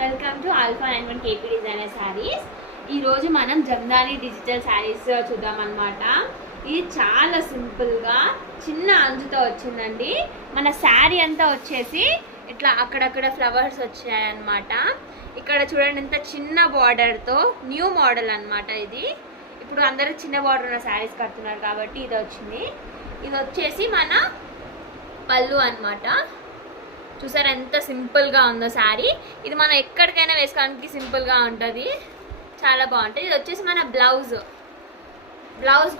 Welcome to alpha 91 KP designer saris. ఈరోజు మనం Jamdani digital saris చూద్దాం అనమాట. ఇది చాలా సింపుల్గా చిన్న అంచుతో వచ్చిందండి. మన శారీ అంతా వచ్చేసి ఇట్లా అక్కడక్కడ ఫ్లవర్స్ వచ్చాయన్నమాట. ఇక్కడ చూడండి ఎంత చిన్న బార్డర్తో న్యూ మోడల్ అనమాట. ఇది ఇప్పుడు అందరూ చిన్న బార్డర్ ఉన్న శారీస్ కడుతున్నారు కాబట్టి ఇది వచ్చింది. ఇది వచ్చేసి మన పళ్ళు అనమాట. చూసారా ఎంత సింపుల్గా ఉందో శారీ. ఇది మనం ఎక్కడికైనా వేసుకోవడానికి సింపుల్గా ఉంటుంది, చాలా బాగుంటుంది. ఇది వచ్చేసి మన బ్లౌజ్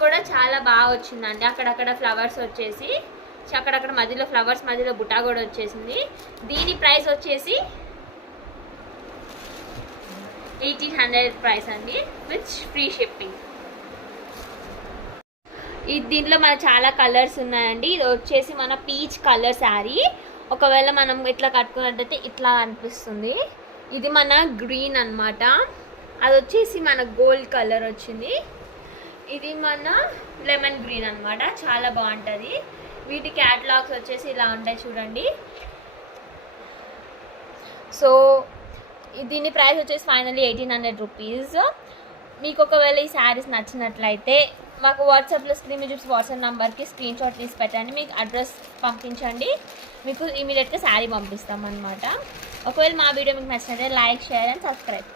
కూడా చాలా బాగా వచ్చిందండి. అక్కడక్కడ ఫ్లవర్స్ వచ్చేసి అక్కడక్కడ మధ్యలో ఫ్లవర్స్ మధ్యలో బుటా కూడా వచ్చేసింది. దీని ప్రైస్ వచ్చేసి 1800 ప్రైస్ అండి, విత్ ఫ్రీ షిప్పింగ్. దీంట్లో మన చాలా కలర్స్ ఉన్నాయండి. ఇది వచ్చేసి మన పీచ్ కలర్ శారీ. ఒకవేళ మనం ఇట్లా కట్టుకున్నట్టయితే ఇట్లా అనిపిస్తుంది. ఇది మన గ్రీన్ అనమాట. అది వచ్చేసి మన గోల్డ్ కలర్ వచ్చింది. ఇది మన లెమన్ గ్రీన్ అనమాట. చాలా బాగుంటుంది. వీటి క్యాటలాగ్స్ వచ్చేసి ఇలా ఉంటాయి చూడండి. సో దీని ప్రైస్ వచ్చేసి ఫైనల్లీ 1800 రూపీస్. మీకు ఒకవేళ ఈ శారీస్ నచ్చినట్లయితే మాకు వాట్సాప్లో స్క్రీన్ మీద చూసి వాట్సాప్ నెంబర్కి స్క్రీన్ షాట్ తీసి పెట్టండి. మీకు అడ్రస్ పంపించండి, మీకు ఇమీడియట్గా శారీ పంపిస్తాం అనమాట. ఒకవేళ మా వీడియో మీకు నచ్చినట్లయితే లైక్, షేర్ అండ్ సబ్స్క్రైబ్.